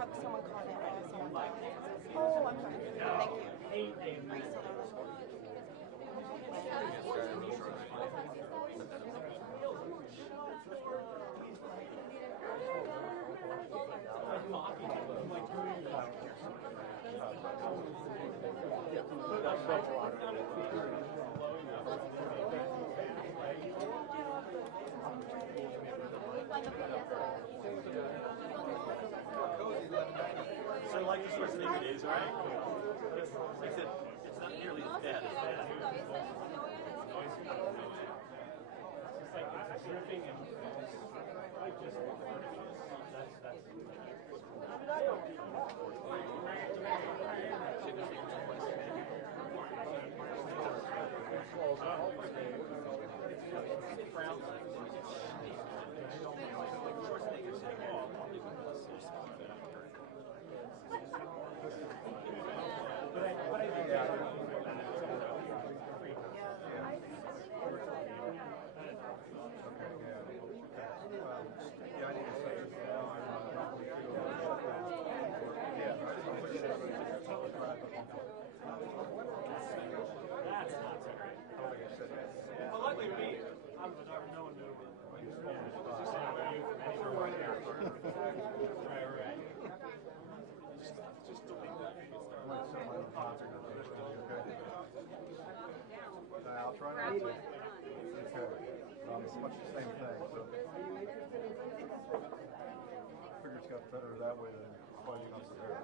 have someone call in. Someone dial in. Oh, I'm sorry. Thank you. Are you still there? So I like this sort of thing it is, right? It's, like I said, it's not nearly as bad as that. It's like it's dripping and I just well, luckily for me, I was no one knew about this phone. It was just an you from anywhere. Right. Just delete that and get started. I'll try not to. Okay. It's much the same thing. So I figure it's got better that way than fighting on the air.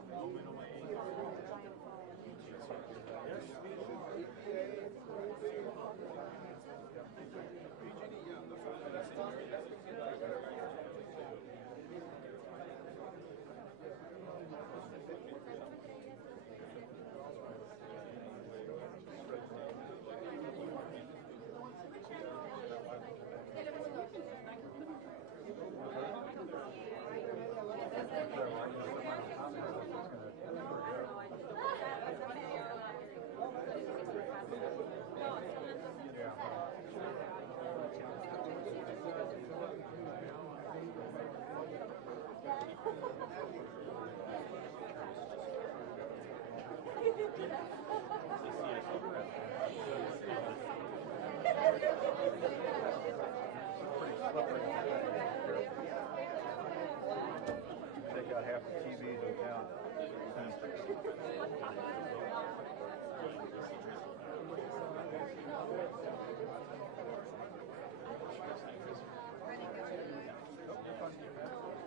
Take out half the TVs in town.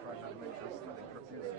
Trying not to make this thing confusing.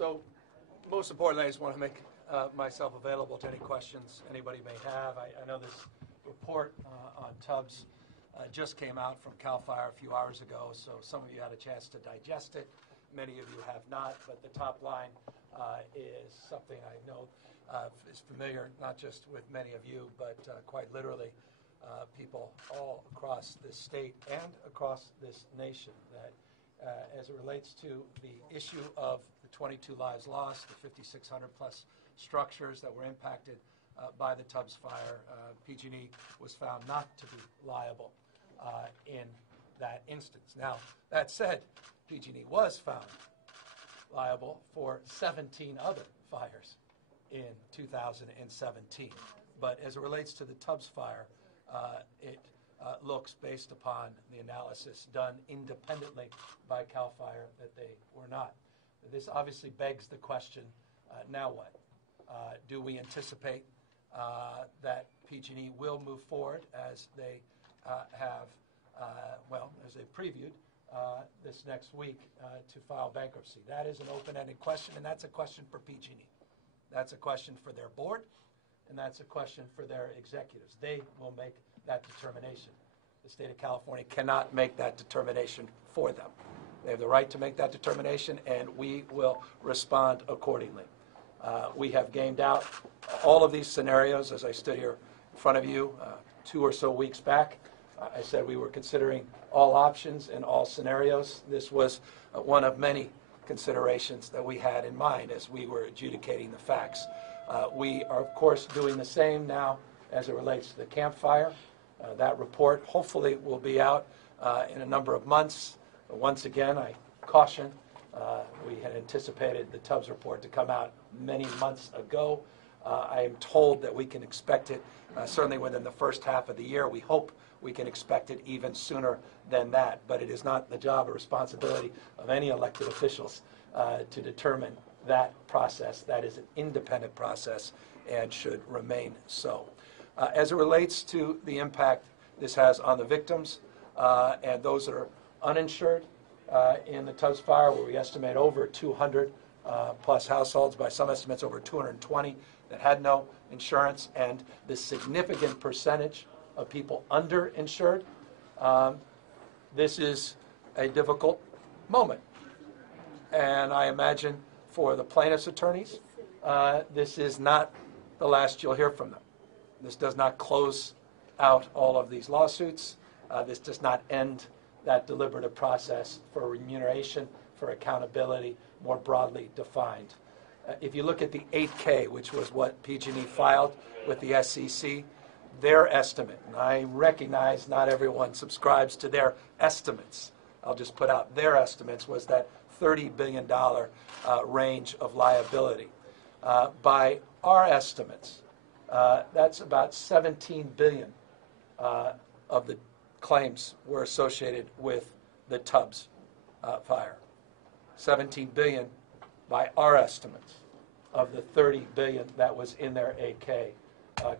So, most importantly, I just want to make myself available to any questions anybody may have. I know this report on Tubbs just came out from CAL FIRE a few hours ago, so some of you had a chance to digest it. Many of you have not, but the top line is something I know is familiar not just with many of you, but quite literally people all across this state and across this nation, that as it relates to the issue of the 22 lives lost, the 5,600 plus structures that were impacted by the Tubbs fire, PG&E was found not to be liable in that instance. Now, that said, PG&E was found liable for 17 other fires in 2017. But as it relates to the Tubbs fire, it looks, based upon the analysis done independently by CAL FIRE, that they were not. This obviously begs the question, now what? Do we anticipate that PG&E will move forward as they have, as they previewed this next week to file bankruptcy? That is an open-ended question, and that's a question for PG&E. That's a question for their board, and that's a question for their executives. They will make that determination. The state of California cannot make that determination for them. They have the right to make that determination, and we will respond accordingly. We have gamed out all of these scenarios as I stood here in front of you 2 or so weeks back. I said we were considering all options and all scenarios. This was one of many considerations that we had in mind as we were adjudicating the facts. We are, of course, doing the same now as it relates to the Camp Fire. That report hopefully will be out in a number of months. Once again, I caution, we had anticipated the Tubbs report to come out many months ago. I am told that we can expect it certainly within the first half of the year. We hope we can expect it even sooner than that, but it is not the job or responsibility of any elected officials to determine that process. That is an independent process and should remain so. As it relates to the impact this has on the victims and those that are uninsured in the Tubbs fire, where we estimate over 200 plus households, by some estimates over 220 that had no insurance, and the significant percentage of people underinsured, this is a difficult moment. And I imagine for the plaintiffs' attorneys, this is not the last you'll hear from them. This does not close out all of these lawsuits. This does not end that deliberative process for remuneration, for accountability, more broadly defined. If you look at the 8K, which was what PG&E filed with the SEC, their estimate, and I recognize not everyone subscribes to their estimates, I'll just put out their estimates, was that $30 billion range of liability. By our estimates, that's about $17 billion of the claims were associated with the Tubbs fire. $17 billion by our estimates of the $30 billion that was in their 8K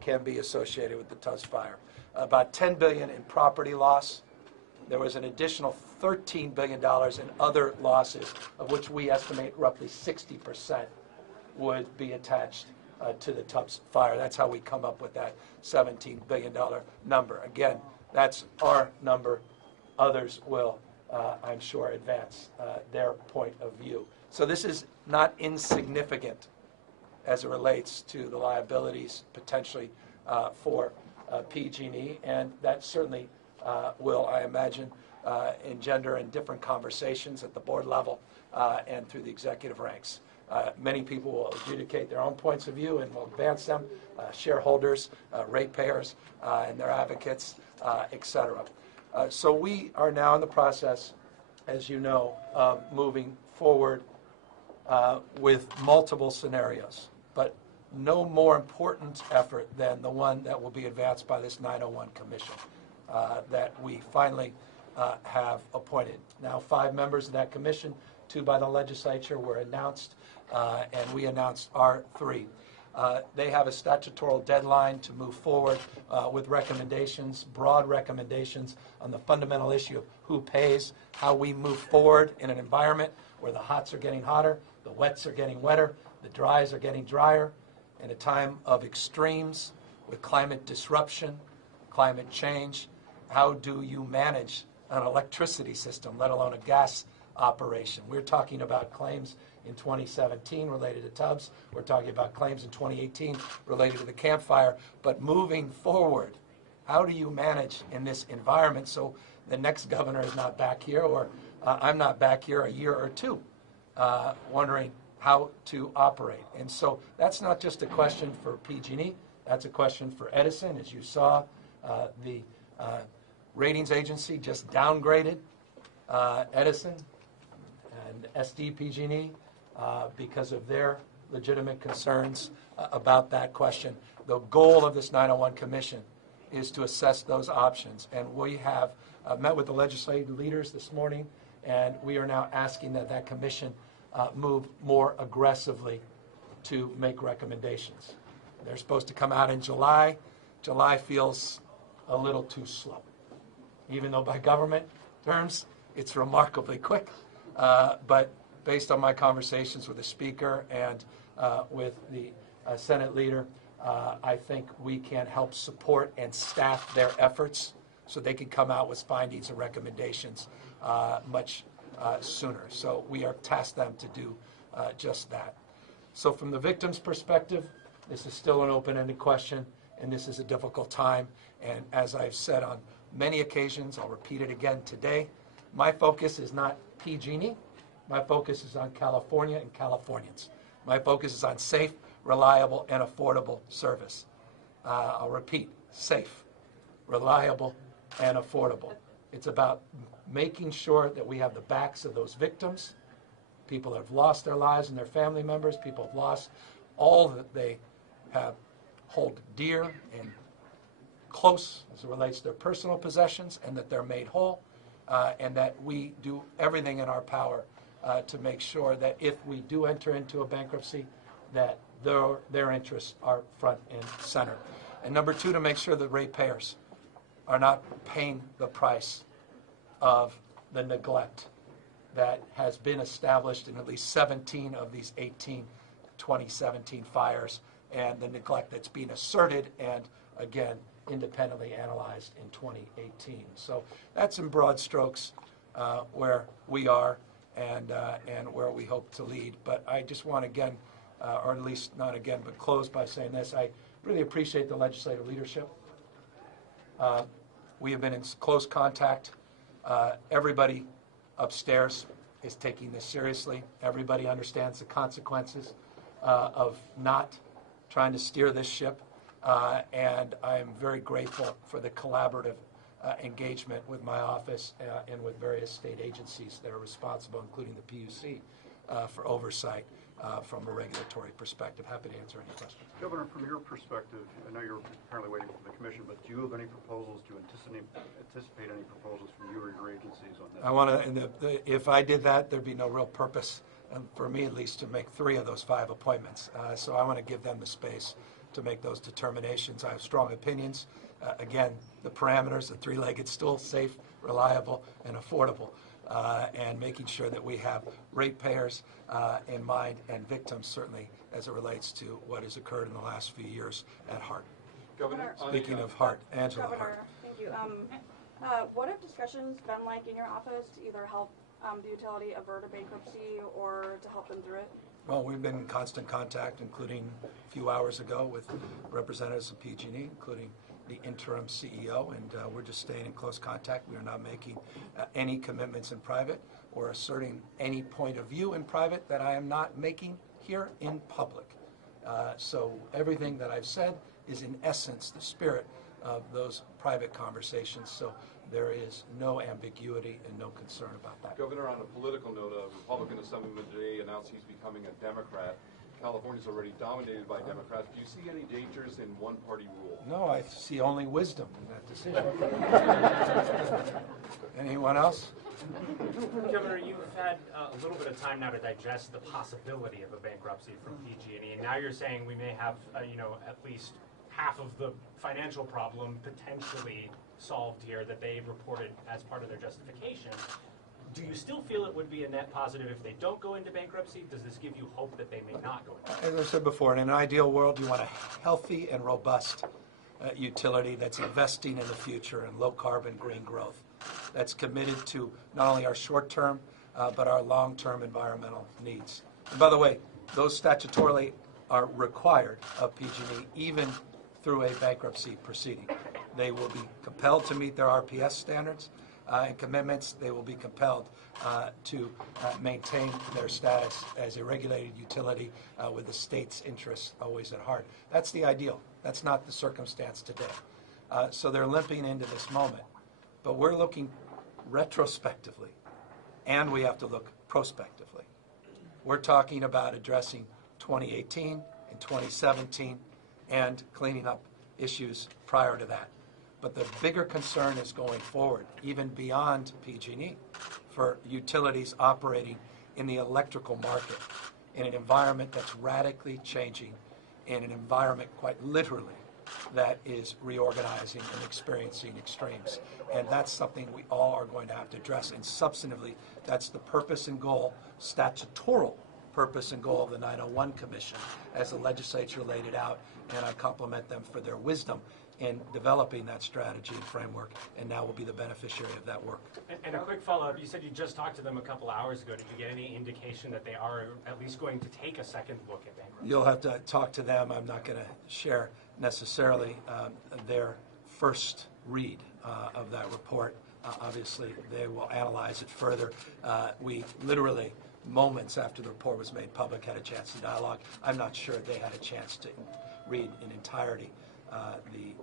can be associated with the Tubbs fire. About $10 billion in property loss. There was an additional $13 billion in other losses, of which we estimate roughly 60% would be attached to the Tubbs fire. That's how we come up with that $17 billion number. Again, that's our number. Others will, I'm sure, advance their point of view. So this is not insignificant as it relates to the liabilities potentially for PG&E, and that certainly will, I imagine, engender in different conversations at the board level and through the executive ranks. Many people will adjudicate their own points of view and will advance them, shareholders, ratepayers, and their advocates, et cetera. So we are now in the process, as you know, of moving forward with multiple scenarios, but no more important effort than the one that will be advanced by this 901 commission that we finally have appointed. Now 5 members of that commission, 2 by the legislature, were announced, and we announced our 3. They have a statutory deadline to move forward with recommendations, broad recommendations on the fundamental issue of who pays, how we move forward in an environment where the hots are getting hotter, the The wets are getting wetter, the dries are getting drier. In a time of extremes with climate disruption, climate change, how do you manage an electricity system, let alone a gas operation? We're talking about claims in 2017 related to Tubbs. We're talking about claims in 2018 related to the Camp Fire. But moving forward, how do you manage in this environment so the next governor is not back here, or I'm not back here a year or two wondering how to operate? And so that's not just a question for PG&E, that's a question for Edison. As you saw, the ratings agency just downgraded Edison and SD PG&E because of their legitimate concerns about that question. The goal of this 901 Commission is to assess those options, and we have met with the legislative leaders this morning, and we are now asking that that commission move more aggressively to make recommendations. They're supposed to come out in July. July feels a little too slow, even though by government terms it's remarkably quick. But based on my conversations with the Speaker and with the Senate leader, I think we can help support and staff their efforts so they can come out with findings and recommendations much sooner. So we are tasked them to do just that. So from the victim's perspective, this is still an open-ended question, and this is a difficult time. And as I've said on many occasions, I'll repeat it again today, my focus is not PG&E. My focus is on California and Californians. My focus is on safe, reliable, and affordable service. I'll repeat, safe, reliable, and affordable. It's about making sure that we have the backs of those victims. People have lost their lives and their family members. People have lost all that they have hold dear and close as it relates to their personal possessions, and that they're made whole, and that we do everything in our power to make sure that if we do enter into a bankruptcy, that their interests are front and center. And number two, to make sure that ratepayers are not paying the price of the neglect that has been established in at least 17 of these 18 2017 fires, and the neglect that's being asserted and, again, independently analyzed in 2018. So that's in broad strokes where we are and where we hope to lead. But I just want again, or at least not again, but close by saying this. I really appreciate the legislative leadership. We have been in close contact. Everybody upstairs is taking this seriously. Everybody understands the consequences of not trying to steer this ship. And I am very grateful for the collaborative engagement with my office and with various state agencies that are responsible, including the PUC, for oversight from a regulatory perspective. Happy to answer any questions. Governor, from your perspective, I know you're apparently waiting for the commission, but do you have any proposals? Do you anticipate any proposals from you or your agencies on that? I want to, if I did that, there'd be no real purpose, for me at least, to make 3 of those 5 appointments. So I want to give them the space to make those determinations. I have strong opinions. Again, the parameters, the 3-legged stool, safe, reliable, and affordable, and making sure that we have ratepayers in mind and victims, certainly, as it relates to what has occurred in the last few years at heart. Governor, Speaking of heart, Angela Hart. Thank you. What have discussions been like in your office to either help the utility avert a bankruptcy or to help them through it? Well, we've been in constant contact, including a few hours ago with representatives of PG&E, including the interim CEO, and we're just staying in close contact. We are not making any commitments in private or asserting any point of view in private that I am not making here in public. So everything that I've said is in essence the spirit of those private conversations. So there is no ambiguity and no concern about that. Governor, on a political note, a Republican Assemblyman today announced he's becoming a Democrat. California's already dominated by Democrats. Do you see any dangers in one-party rule? No, I see only wisdom in that decision. Anyone else? Governor, you've had a little bit of time now to digest the possibility of a bankruptcy from PG&E, and now you're saying we may have, at least half of the financial problem potentially solved here that they reported as part of their justification. Do you still feel it would be a net positive if they don't go into bankruptcy? Does this give you hope that they may not go into As I said before, in an ideal world, you want a healthy and robust utility that's investing in the future in low-carbon green growth, that's committed to not only our short-term, but our long-term environmental needs. And by the way, those statutorily are required of PG&E, even through a bankruptcy proceeding. They will be compelled to meet their RPS standards and commitments. They will be compelled to maintain their status as a regulated utility with the state's interests always at heart. That's the ideal. That's not the circumstance today. So they're limping into this moment. But we're looking retrospectively, and we have to look prospectively. We're talking about addressing 2018 and 2017 and cleaning up issues prior to that. But the bigger concern is going forward, even beyond PG&E, for utilities operating in the electrical market in an environment that's radically changing, in an environment quite literally that is reorganizing and experiencing extremes. And that's something we all are going to have to address. And substantively, that's the purpose and goal, statutoral purpose and goal of the 901 Commission as the legislature laid it out. And I compliment them for their wisdom in developing that strategy and framework, and now we'll be the beneficiary of that work. And a quick follow-up, you said you just talked to them a couple hours ago. Did you get any indication that they are at least going to take a second look at bankruptcy? You'll have to talk to them. I'm not going to share necessarily their first read of that report. Obviously, they will analyze it further. We literally, moments after the report was made public, had a chance to dialogue. I'm not sure they had a chance to read in entirety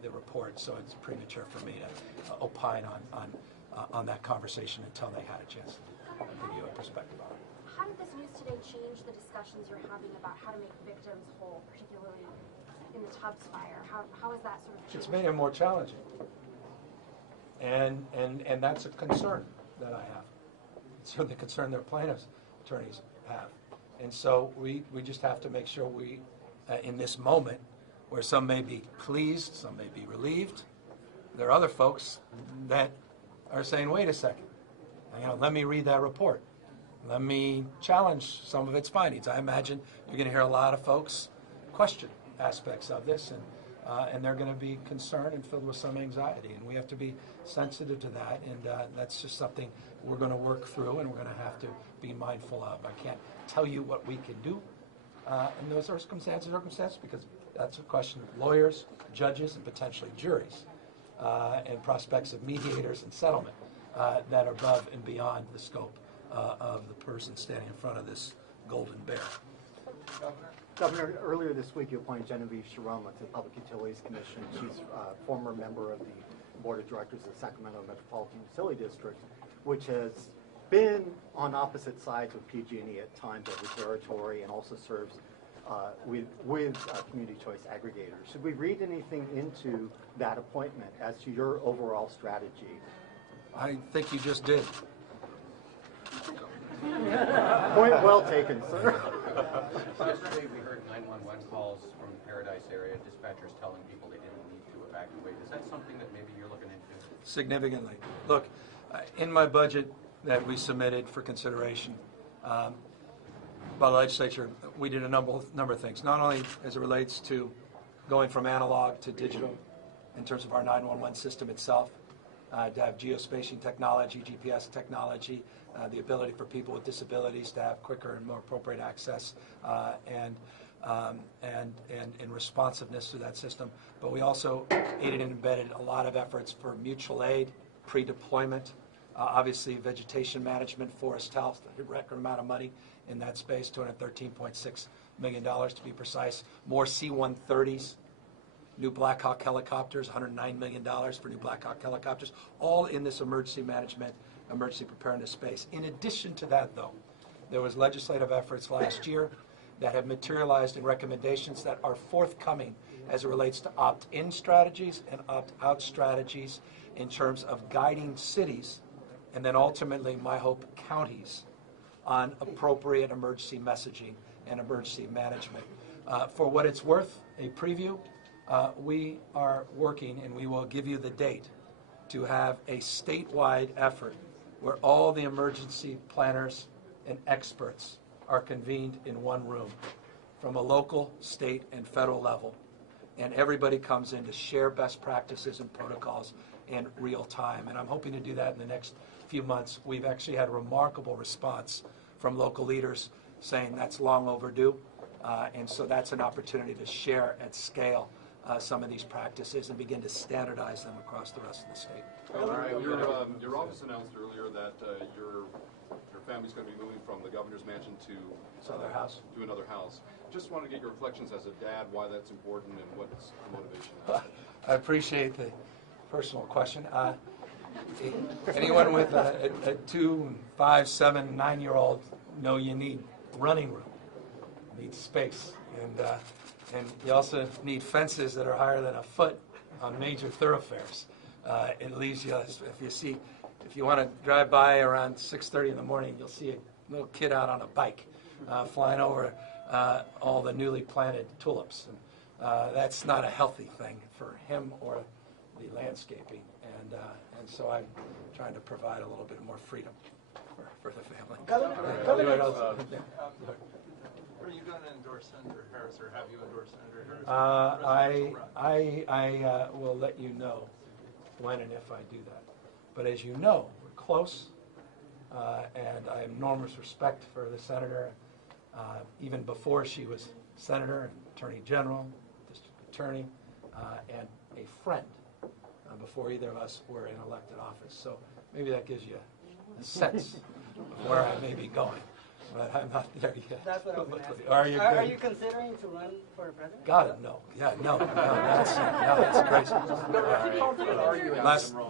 the report, so it's premature for me to opine on that conversation until they had a chance to give you a perspective on it. How did this news today change the discussions you're having about how to make victims whole, particularly in the Tubbs fire? How is that sort of changed? It's made it more challenging, and that's a concern that I have. It's certainly a concern their plaintiffs' attorneys have, and so we just have to make sure we, in this moment, where some may be pleased, some may be relieved. There are other folks that are saying, wait a second, let me read that report. Let me challenge some of its findings. I imagine you're going to hear a lot of folks question aspects of this, and they're going to be concerned and filled with some anxiety, and we have to be sensitive to that, and that's just something we're going to work through and we're going to have to be mindful of. I can't tell you what we can do in those circumstances, because that's a question of lawyers, judges, and potentially juries, and prospects of mediators and settlement that are above and beyond the scope of the person standing in front of this golden bear. Governor, earlier this week you appointed Genevieve Sharoma to the Public Utilities Commission. She's a former member of the Board of Directors of the Sacramento Metropolitan Utility District, which has been on opposite sides with PG&E at times of the territory and also serves with community choice aggregators. Should we read anything into that appointment as to your overall strategy? I think you just did. Point well taken, sir. Yesterday we heard 911 calls from the Paradise area, dispatchers telling people they didn't need to evacuate. Is that something that maybe you're looking into? Significantly. Look, in my budget that we submitted for consideration by the legislature, we did a number of things, not only as it relates to going from analog to digital in terms of our 911 system itself, to have geospatial technology, GPS technology, the ability for people with disabilities to have quicker and more appropriate access and responsiveness to that system. But we also aided and embedded a lot of efforts for mutual aid, pre-deployment, obviously vegetation management, forest health, a record amount of money in that space, $213.6 million to be precise. More C-130s, new Black Hawk helicopters, $109 million for new Black Hawk helicopters, all in this emergency management, emergency preparedness space. In addition to that, though, there was legislative efforts last year that have materialized in recommendations that are forthcoming as it relates to opt-in strategies and opt-out strategies in terms of guiding cities and then ultimately, my hope, counties on appropriate emergency messaging and emergency management. For what it's worth, a preview, we are working, and we will give you the date, to have a statewide effort where all the emergency planners and experts are convened in one room from a local, state, and federal level. And everybody comes in to share best practices and protocols in real time. And I'm hoping to do that in the next few months. We've actually had a remarkable response from local leaders saying that's long overdue. And so that's an opportunity to share at scale some of these practices and begin to standardize them across the rest of the state. Your office announced earlier that your family's going to be moving from the governor's mansion to another house. Just want to get your reflections as a dad, why that's important, and what's the motivation. I appreciate the personal question. Anyone with a 2, 5, 7, 9-year-old know you need running room, need space, and you also need fences that are higher than a foot on major thoroughfares. It leaves you, if you want to drive by around 6:30 in the morning, you'll see a little kid out on a bike flying over all the newly planted tulips. And that's not a healthy thing for him or the landscaping. And so I'm trying to provide a little bit more freedom for the family. Are you going to endorse Senator Harris, or have you endorsed Senator Harris? I will let you know when and if I do that. But as you know, we're close, and I have enormous respect for the senator, even before she was senator and attorney general, district attorney, and a friend before either of us were in elected office. So maybe that gives you a sense of where I may be going. But I'm not there yet. That's what I was going to ask. Are you considering to run for president? God, no. Yeah, no, that's crazy.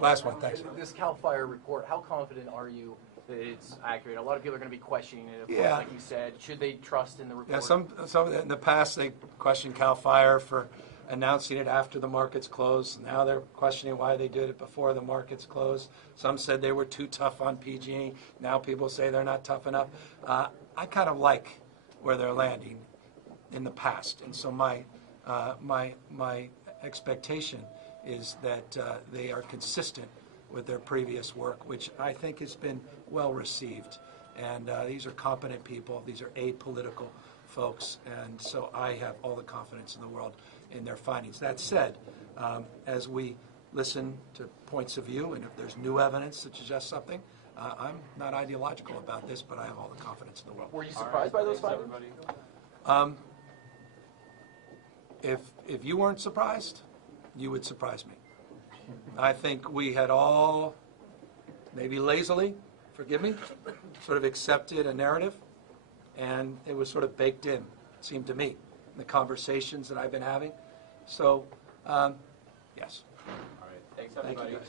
Last one, thanks. This CAL FIRE report, how confident are you that it's accurate? A lot of people are going to be questioning it, of course, Yeah. like you said. Should they trust in the report? Yeah, some in the past they questioned CAL FIRE for announcing it after the markets closed. Now they're questioning why they did it before the markets closed. Some said they were too tough on PG&E. Now people say they're not tough enough. I kind of like where they're landing in the past, and so my expectation is that they are consistent with their previous work, which I think has been well received. And these are competent people. These are apolitical folks, and so I have all the confidence in the world in their findings. That said, as we listen to points of view, and if there's new evidence that suggests something, I'm not ideological about this, but I have all the confidence in the world. Were you surprised by those findings? If you weren't surprised, you would surprise me. I think we had all, maybe lazily, forgive me, sort of accepted a narrative, and it was sort of baked in, it seemed to me, in the conversations that I've been having. So, yes. All right. Thanks, Thank everybody. you, guys.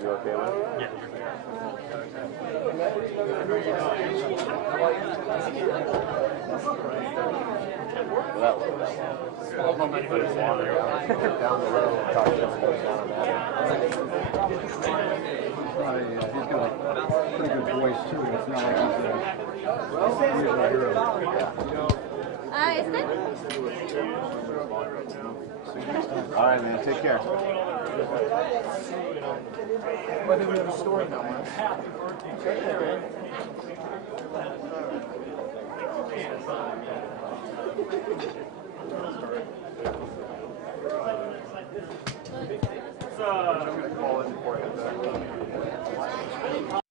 You okay with it? Yeah. That was that long. Down the road, talk to everybody down that. He's got a pretty good voice too. It's not like he's a hero. All right, man. Take care. Whether we have a story now, man. I'm going to call it before I head back.